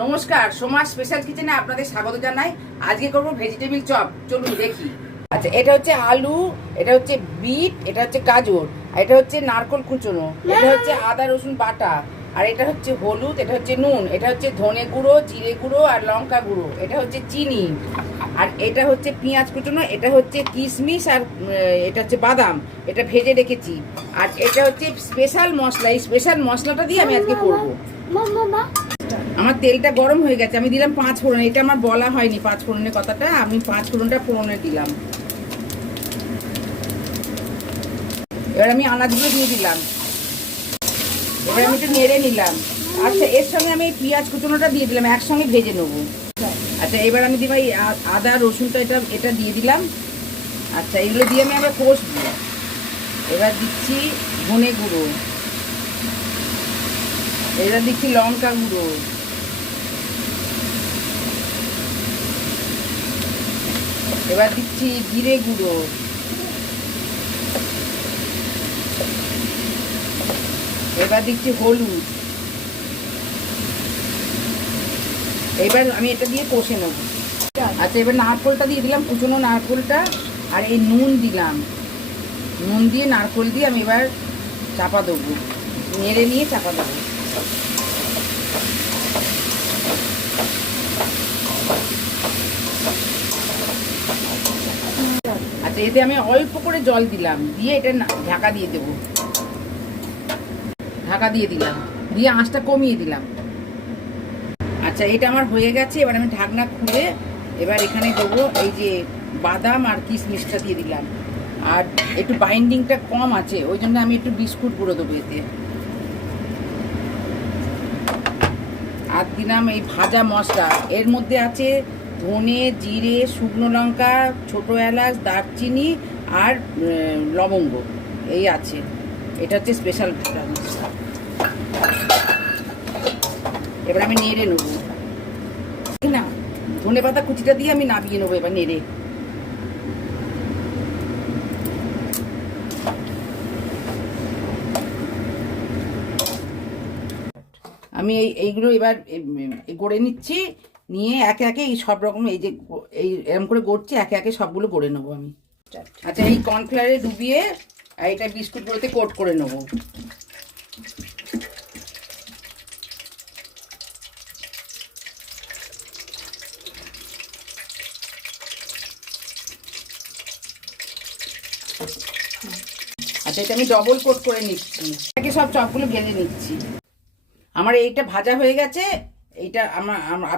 নমস্কার, সোমা স্পেশাল কিচেনে আপনাদের স্বাগত জানাই। আজকে করব ভেজিটেবিল চপ। চলুন দেখি। আচ্ছা, এটা হচ্ছে আলু, এটা হচ্ছে বিট, এটা হচ্ছে গাজর, আর এটা হচ্ছে নারকেল কুচনো, এটা হচ্ছে আদা রসুন বাটা, আর এটা হচ্ছে হলুদ, এটা হচ্ছে নুন, এটা হচ্ছে ধনে গুঁড়ো, জিরে গুঁড়ো আর লঙ্কা গুঁড়ো, এটা হচ্ছে চিনি, আর এটা হচ্ছে পেঁয়াজ কুচনো, এটা হচ্ছে কিশমিশ, আর এটা হচ্ছে বাদাম, এটা ভেজে রেখেছি। আর এটা হচ্ছে স্পেশাল মশলা। এই স্পেশাল মশলাটা দিয়ে আমি আজকে করবো। আমার তেলটা গরম হয়ে গেছে, আমি দিলাম 5 ফোড়ন। এটা আমার বলা হয়নি 5 ফোড়নের কথাটা, আমি 5 ফোড়নটা ফোড়নে দিলাম। এবার আমি আনাজগুলো দিয়ে দিলাম। এবার আমি একটু নেড়ে নিলাম। আচ্ছা, এর সঙ্গে আমি এই পেঁয়াজ কুচনোটা দিয়ে দিলাম, একসঙ্গে ভেজে নেবো। আচ্ছা, এবার আমি দিব এই আদা রসুনটা, এটা দিয়ে দিলাম। আচ্ছা, এগুলো দিয়ে আমি আবার কষবো। এবার দিচ্ছি ধনে গুঁড়ো, এবার দিচ্ছি লঙ্কা গুঁড়ো, এবার দিচ্ছি জিরে গুঁড়ো, এবার দিচ্ছি হলুদ। এবার আমি এটা দিয়ে কষে নেব। আচ্ছা, এবার নারকেলটা দিয়ে দিলাম, কুচনো নারকেলটা, আর এই নুন দিলাম। নুন দিয়ে নারকেল দিয়ে আমি এবার চাপা দেবো, নেড়ে নিয়ে চাপা দেবো। আচ্ছা, এতে আমি অল্প করে জল দিলাম, দিয়ে এটা ঢাকা দিয়ে দেবো। ঢাকা দিয়ে দিলাম, দিয়ে আঁচটা কমিয়ে দিলাম। আচ্ছা, এটা আমার হয়ে গেছে। এবার আমি ঢাকনা খুলে এবার এখানে দেবো এই যে বাদাম আর কিশমিশটা দিয়ে দিলাম। আর একটু বাইন্ডিংটা কম আছে, ওই জন্য আমি একটু বিস্কুট গুঁড়ো দেবো এতে। আর দিলাম এই ভাজা মশলা, এর মধ্যে আছে ধনে, জিরে, শুকনো লঙ্কা, ছোটো এলাচ, দারচিনি আর লবঙ্গ, এই আছে। এটা হচ্ছে স্পেশাল মশলা। এবার আমি নেড়ে নেবো না, ধনে পাতা কুচিটা দিয়ে আমি নামিয়ে নেবো এবার নেড়ে। আমি এইগুলো এবার গড়ে নিচ্ছি, নিয়ে একে একে এই সব রকম এই যে এই এরকম করে গড়ছি, একে একে সবগুলো গড়ে নেবো আমি। আচ্ছা, এই কর্নফ্লাওয়ারে ডুবিয়ে এটা বিস্কুটগুলোতে কোট করে নেবো। আচ্ছা, এটা আমি ডবল কোট করে নিচ্ছি, একে সব চপগুলো গেলে নিচ্ছি। আমার এইটা ভাজা হয়ে গেছে। এইটা আমার